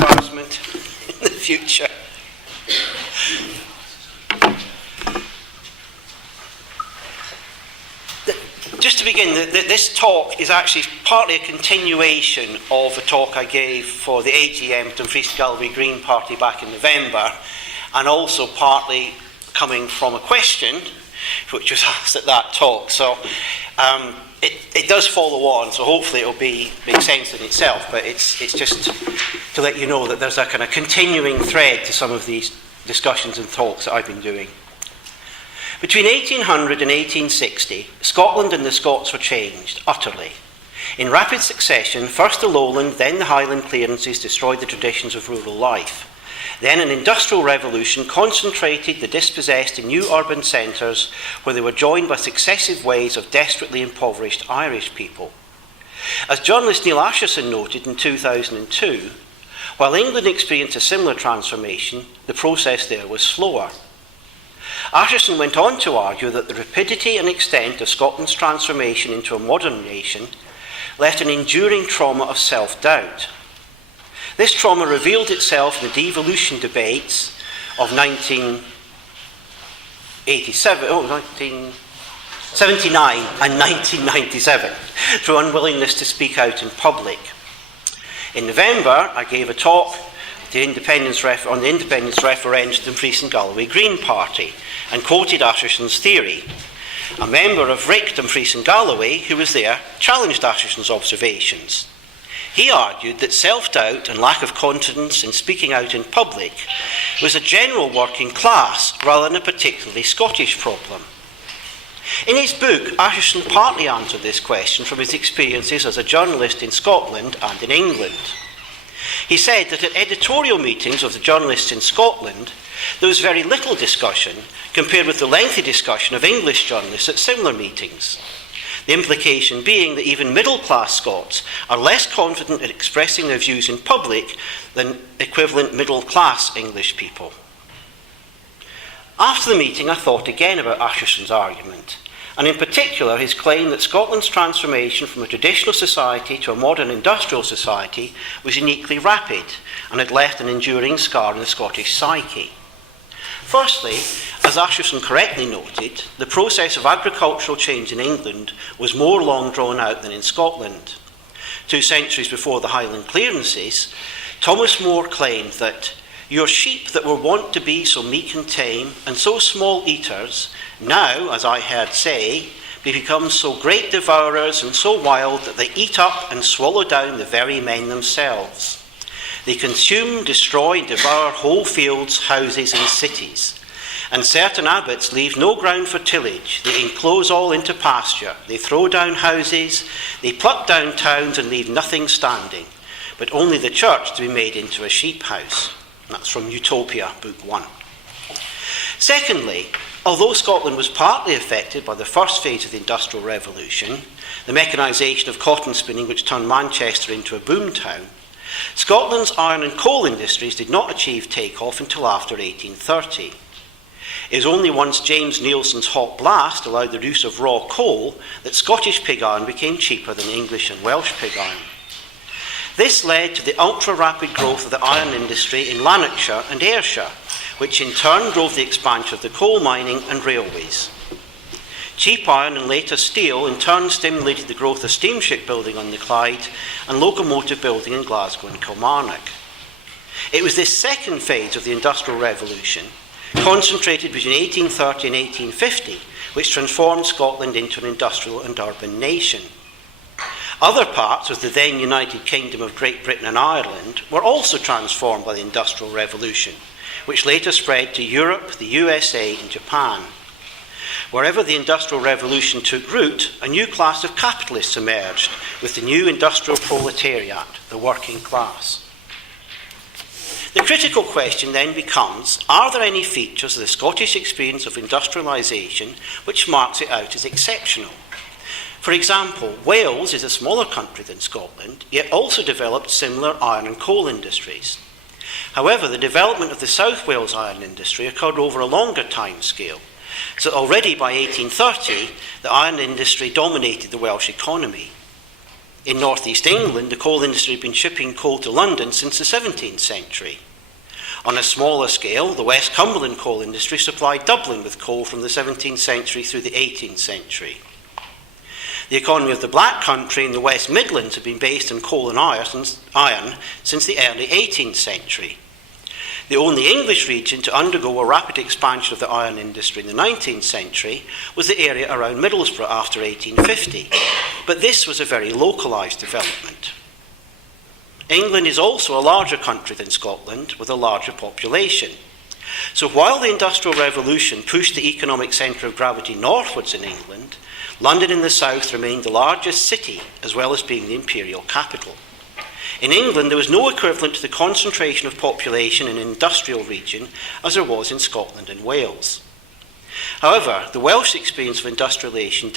embarrassment in the future. Just to begin, this talk is actually partly a continuation of a talk I gave for the AGM Dumfries Galloway Green Party back in November, and also partly coming from a question which was asked at that talk. So it does follow on, so hopefully it'll make sense in itself, but it's just to let you know that there's a kind of continuing thread to some of these discussions and talks that I've been doing. Between 1800 and 1860, Scotland and the Scots were changed, utterly. In rapid succession, first the lowland, then the highland clearances destroyed the traditions of rural life. Then an industrial revolution concentrated the dispossessed in new urban centres where they were joined by successive waves of desperately impoverished Irish people. As journalist Neil Asherson noted in 2002, while England experienced a similar transformation, the process there was slower. Asherson went on to argue that the rapidity and extent of Scotland's transformation into a modern nation left an enduring trauma of self-doubt. This trauma revealed itself in the devolution debates of 1979 and 1997 through unwillingness to speak out in public. In November, I gave a talk on the independence referendum to the Dumfries and Galloway Green Party and quoted Asherson's theory. A member of RIC Dumfries and Galloway who was there challenged Asherson's observations. He argued that self-doubt and lack of confidence in speaking out in public was a general working class rather than a particularly Scottish problem. In his book, Asherson partly answered this question from his experiences as a journalist in Scotland and in England. He said that at editorial meetings of the journalists in Scotland, there was very little discussion compared with the lengthy discussion of English journalists at similar meetings. The implication being that even middle-class Scots are less confident at expressing their views in public than equivalent middle-class English people. After the meeting, I thought again about Asherson's argument, and in particular his claim that Scotland's transformation from a traditional society to a modern industrial society was uniquely rapid and had left an enduring scar in the Scottish psyche. Firstly, as Asherson correctly noted, the process of agricultural change in England was more long drawn out than in Scotland. 2 centuries before the Highland clearances, Thomas More claimed that your sheep that were wont to be so meek and tame and so small eaters, now, as I heard say, become so great devourers and so wild that they eat up and swallow down the very men themselves. They consume, destroy, and devour whole fields, houses, and cities. And certain abbots leave no ground for tillage. They enclose all into pasture. They throw down houses. They pluck down towns and leave nothing standing, but only the church to be made into a sheep house. And that's from Utopia, Book 1. Secondly, although Scotland was partly affected by the first phase of the Industrial Revolution, the mechanisation of cotton spinning which turned Manchester into a boom town, Scotland's iron and coal industries did not achieve take-off until after 1830. It was only once James Neilson's hot blast allowed the use of raw coal that Scottish pig iron became cheaper than English and Welsh pig iron. This led to the ultra-rapid growth of the iron industry in Lanarkshire and Ayrshire, which in turn drove the expansion of the coal mining and railways. Cheap iron and later steel in turn stimulated the growth of steamship building on the Clyde and locomotive building in Glasgow and Kilmarnock. It was this second phase of the Industrial Revolution, concentrated between 1830 and 1850, which transformed Scotland into an industrial and urban nation. Other parts of the then United Kingdom of Great Britain and Ireland were also transformed by the Industrial Revolution, which later spread to Europe, the USA, and Japan. Wherever the Industrial Revolution took root, a new class of capitalists emerged with the new industrial proletariat, the working class. The critical question then becomes, are there any features of the Scottish experience of industrialisation which marks it out as exceptional? For example, Wales is a smaller country than Scotland, yet also developed similar iron and coal industries. However, the development of the South Wales iron industry occurred over a longer time scale, so already by 1830, the iron industry dominated the Welsh economy. In northeast England, the coal industry had been shipping coal to London since the 17th century. On a smaller scale, the West Cumberland coal industry supplied Dublin with coal from the 17th century through the 18th century. The economy of the Black Country in the West Midlands had been based on coal and iron since the early 18th century. The only English region to undergo a rapid expansion of the iron industry in the 19th century was the area around Middlesbrough after 1850, but this was a very localised development. England is also a larger country than Scotland, with a larger population. So while the Industrial Revolution pushed the economic centre of gravity northwards in England, London in the south remained the largest city, as well as being the imperial capital. In England, there was no equivalent to the concentration of population in an industrial region as there was in Scotland and Wales. However, the Welsh experience of industrialisation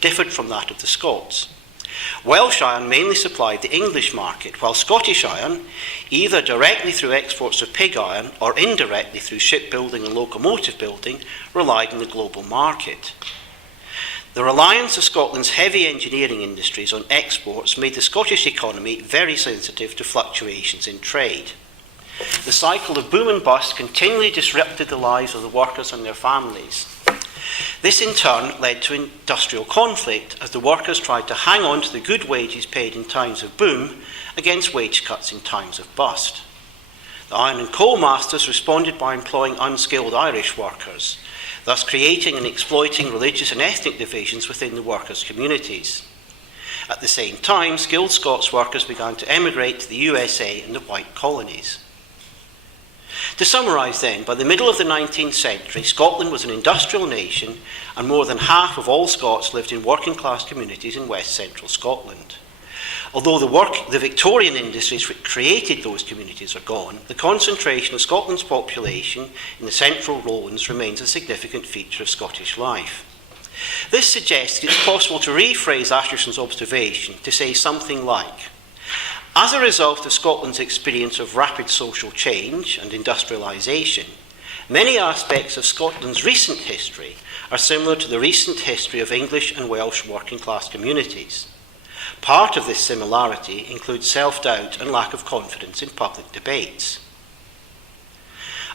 differed from that of the Scots. Welsh iron mainly supplied the English market, while Scottish iron, either directly through exports of pig iron or indirectly through shipbuilding and locomotive building, relied on the global market. The reliance of Scotland's heavy engineering industries on exports made the Scottish economy very sensitive to fluctuations in trade. The cycle of boom and bust continually disrupted the lives of the workers and their families. This in turn led to industrial conflict as the workers tried to hang on to the good wages paid in times of boom against wage cuts in times of bust. The iron and coal masters responded by employing unskilled Irish workers, thus creating and exploiting religious and ethnic divisions within the workers' communities. At the same time, skilled Scots workers began to emigrate to the USA and the white colonies. To summarise then, by the middle of the 19th century, Scotland was an industrial nation and more than half of all Scots lived in working class communities in west central Scotland. Although the Victorian industries which created those communities are gone, the concentration of Scotland's population in the central lowlands remains a significant feature of Scottish life. This suggests it's possible to rephrase Asherson's observation to say something like, as a result of Scotland's experience of rapid social change and industrialisation, many aspects of Scotland's recent history are similar to the recent history of English and Welsh working class communities. Part of this similarity includes self-doubt and lack of confidence in public debates.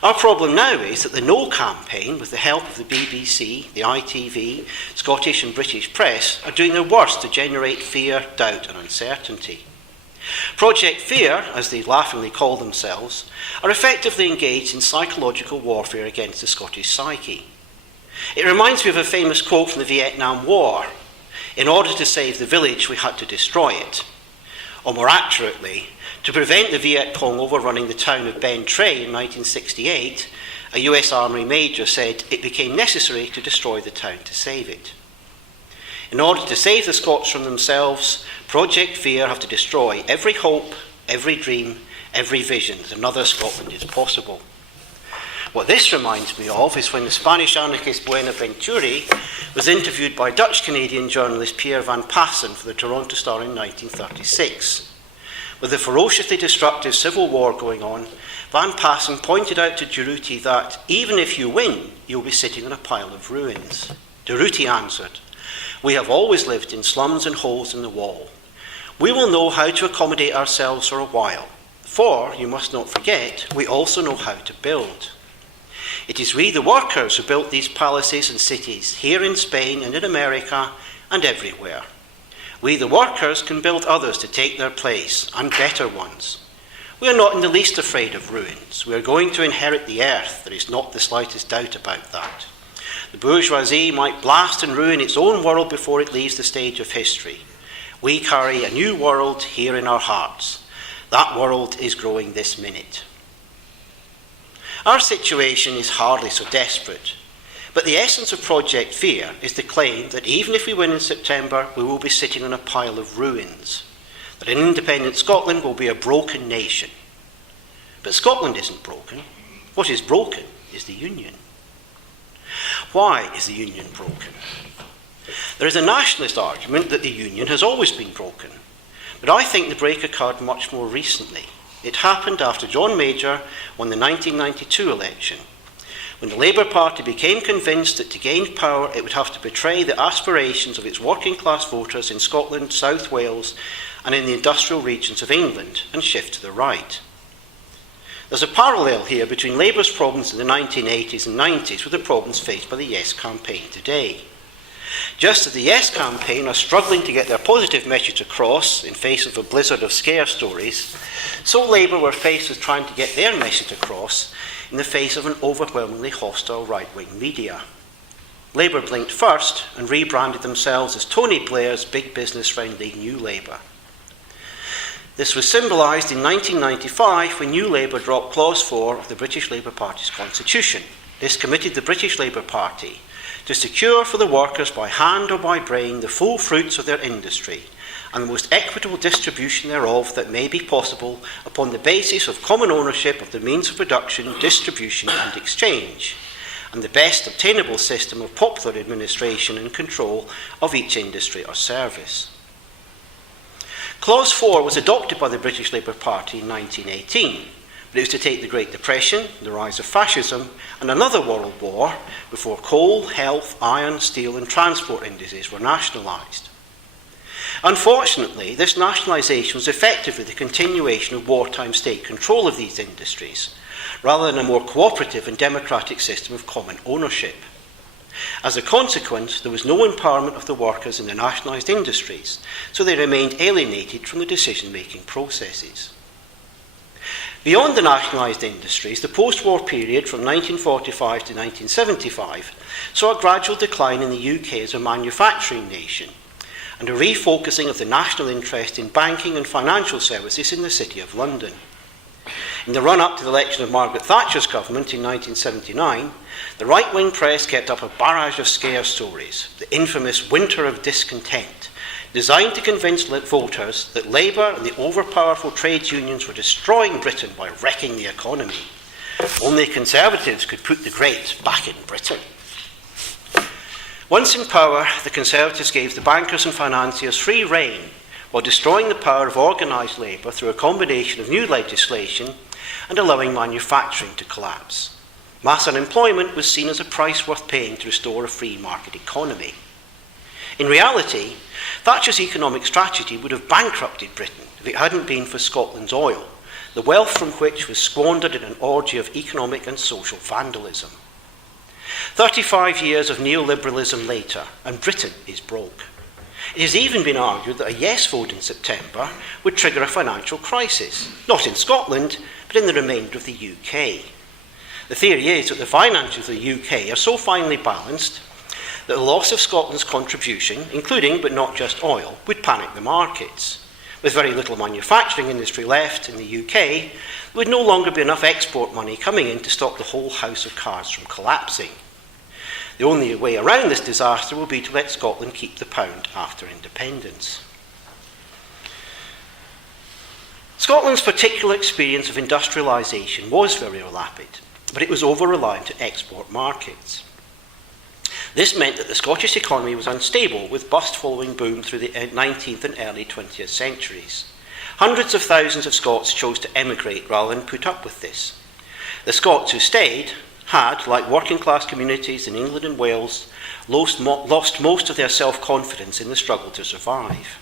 Our problem now is that the No campaign, with the help of the BBC, the ITV, Scottish and British press, are doing their worst to generate fear, doubt and uncertainty. Project Fear, as they laughingly call themselves, are effectively engaged in psychological warfare against the Scottish psyche. It reminds me of a famous quote from the Vietnam War. In order to save the village, we had to destroy it. Or more accurately, to prevent the Viet Cong overrunning the town of Ben Tre in 1968, a US Army major said it became necessary to destroy the town to save it. In order to save the Scots from themselves, Project Fear have to destroy every hope, every dream, every vision that another Scotland is possible. What this reminds me of is when the Spanish anarchist Buenaventura was interviewed by Dutch-Canadian journalist Pierre Van Passen for the Toronto Star in 1936. With the ferociously destructive civil war going on, Van Passen pointed out to Durruti that even if you win, you'll be sitting on a pile of ruins. Durruti answered, "We have always lived in slums and holes in the wall. We will know how to accommodate ourselves for a while, for, you must not forget, we also know how to build. It is we the workers who built these palaces and cities, here in Spain and in America and everywhere. We the workers can build others to take their place, and better ones. We are not in the least afraid of ruins. We are going to inherit the earth, there is not the slightest doubt about that. The bourgeoisie might blast and ruin its own world before it leaves the stage of history. We carry a new world here in our hearts. That world is growing this minute." Our situation is hardly so desperate, but the essence of Project Fear is the claim that even if we win in September, we will be sitting on a pile of ruins, that an independent Scotland will be a broken nation. But Scotland isn't broken. What is broken is the Union. Why is the Union broken? There is a nationalist argument that the Union has always been broken, but I think the break occurred much more recently. It happened after John Major won the 1992 election. when the Labour Party became convinced that to gain power it would have to betray the aspirations of its working class voters in Scotland, South Wales and in the industrial regions of England and shift to the right. There's a parallel here between Labour's problems in the 1980s and 90s with the problems faced by the Yes campaign today. Just as the Yes campaign are struggling to get their positive message across in face of a blizzard of scare stories, so Labour were faced with trying to get their message across in the face of an overwhelmingly hostile right-wing media. Labour blinked first and rebranded themselves as Tony Blair's big business-friendly New Labour. This was symbolised in 1995 when New Labour dropped Clause 4 of the British Labour Party's constitution. This committed the British Labour Party to secure for the workers by hand or by brain the full fruits of their industry and the most equitable distribution thereof that may be possible upon the basis of common ownership of the means of production, distribution and exchange, and the best obtainable system of popular administration and control of each industry or service. Clause 4 was adopted by the British Labour Party in 1918, but it was to take the Great Depression, the rise of fascism, and another world war before coal, health, iron, steel and transport industries were nationalised. Unfortunately, this nationalisation was effectively the continuation of wartime state control of these industries, rather than a more cooperative and democratic system of common ownership. As a consequence, there was no empowerment of the workers in the nationalised industries, so they remained alienated from the decision-making processes. Beyond the nationalised industries, the post-war period from 1945 to 1975 saw a gradual decline in the UK as a manufacturing nation, and a refocusing of the national interest in banking and financial services in the City of London. In the run-up to the election of Margaret Thatcher's government in 1979, the right-wing press kept up a barrage of scare stories, the infamous Winter of Discontent, designed to convince voters that Labour and the overpowerful trades unions were destroying Britain by wrecking the economy. Only Conservatives could put the great back in Britain. Once in power, the Conservatives gave the bankers and financiers free rein while destroying the power of organised labour through a combination of new legislation and allowing manufacturing to collapse. Mass unemployment was seen as a price worth paying to restore a free market economy. In reality, Thatcher's economic strategy would have bankrupted Britain if it hadn't been for Scotland's oil, the wealth from which was squandered in an orgy of economic and social vandalism. 35 years of neoliberalism later, and Britain is broke. It has even been argued that a yes vote in September would trigger a financial crisis, not in Scotland, but in the remainder of the UK. The theory is that the finances of the UK are so finely balanced that the loss of Scotland's contribution, including but not just oil, would panic the markets. With very little manufacturing industry left in the UK, there would no longer be enough export money coming in to stop the whole house of cards from collapsing. The only way around this disaster will be to let Scotland keep the pound after independence. Scotland's particular experience of industrialisation was very rapid, but it was over-reliant on export markets. This meant that the Scottish economy was unstable, with bust-following boom through the 19th and early 20th centuries. Hundreds of thousands of Scots chose to emigrate rather than put up with this. The Scots who stayed had, like working-class communities in England and Wales, lost most of their self-confidence in the struggle to survive.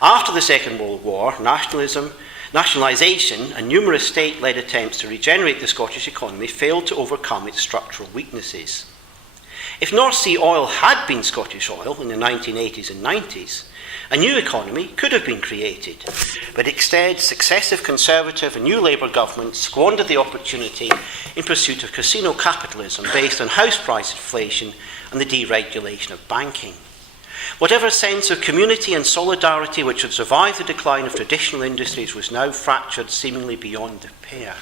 After the Second World War, nationalisation and numerous state-led attempts to regenerate the Scottish economy failed to overcome its structural weaknesses. If North Sea oil had been Scottish oil in the 1980s and 90s, a new economy could have been created, but instead successive Conservative and New Labour governments squandered the opportunity in pursuit of casino capitalism based on house price inflation and the deregulation of banking. Whatever sense of community and solidarity which had survived the decline of traditional industries was now fractured seemingly beyond repair.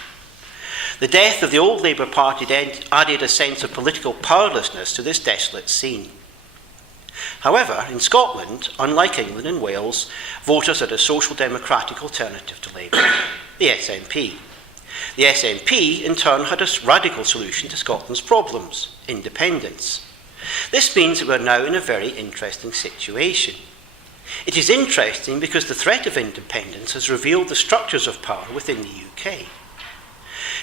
The death of the old Labour Party added a sense of political powerlessness to this desolate scene. However, in Scotland, unlike England and Wales, voters had a social democratic alternative to Labour, the SNP. The SNP, in turn, had a radical solution to Scotland's problems, independence. This means that we're now in a very interesting situation. It is interesting because the threat of independence has revealed the structures of power within the UK.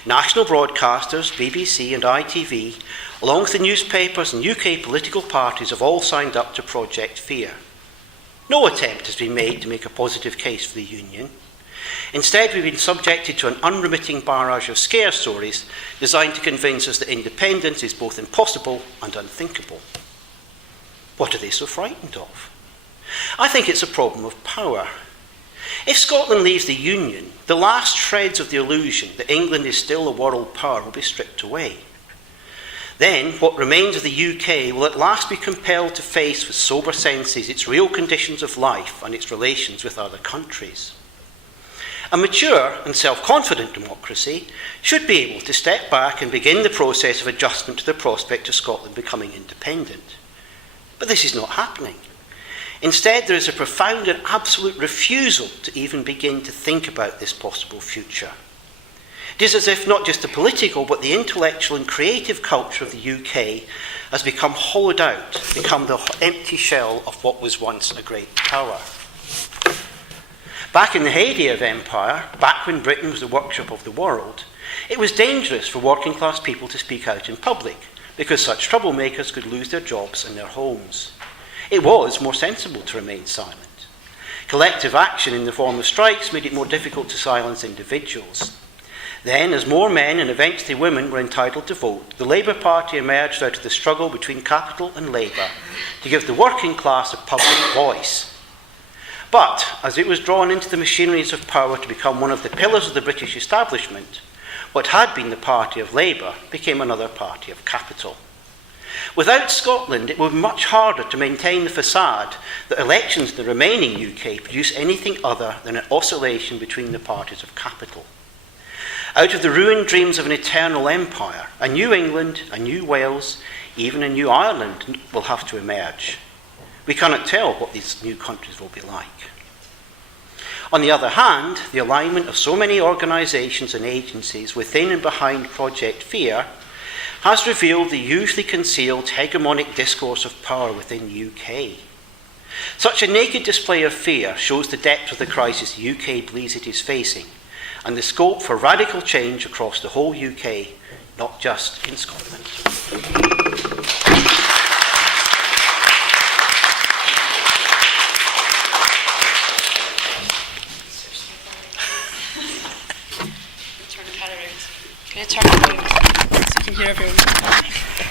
National broadcasters, BBC and ITV, along with the newspapers and UK political parties, have all signed up to Project Fear. No attempt has been made to make a positive case for the Union. Instead, we've been subjected to an unremitting barrage of scare stories designed to convince us that independence is both impossible and unthinkable. What are they so frightened of? I think it's a problem of power. If Scotland leaves the Union, the last shreds of the illusion that England is still a world power will be stripped away. Then, what remains of the UK will at last be compelled to face with sober senses its real conditions of life and its relations with other countries. A mature and self-confident democracy should be able to step back and begin the process of adjustment to the prospect of Scotland becoming independent. But this is not happening. Instead, there is a profound and absolute refusal to even begin to think about this possible future. It is as if not just the political, but the intellectual and creative culture of the UK has become hollowed out, become the empty shell of what was once a great power. Back in the heyday of empire, back when Britain was the workshop of the world, it was dangerous for working class people to speak out in public, because such troublemakers could lose their jobs and their homes. It was more sensible to remain silent. Collective action in the form of strikes made it more difficult to silence individuals. Then, as more men and eventually women were entitled to vote, the Labour Party emerged out of the struggle between capital and labour to give the working class a public voice. But, as it was drawn into the machineries of power to become one of the pillars of the British establishment, what had been the party of Labour became another party of capital. Without Scotland, it would be much harder to maintain the facade that elections in the remaining UK produce anything other than an oscillation between the parties of capital. Out of the ruined dreams of an eternal empire, a new England, a new Wales, even a new Ireland will have to emerge. We cannot tell what these new countries will be like. On the other hand, the alignment of so many organisations and agencies within and behind Project Fear has revealed the usually concealed hegemonic discourse of power within the UK. Such a naked display of fear shows the depth of the crisis the UK believes it is facing, and the scope for radical change across the whole UK, not just in Scotland. Turn the pad around. Can you turn it around so you can hear everyone?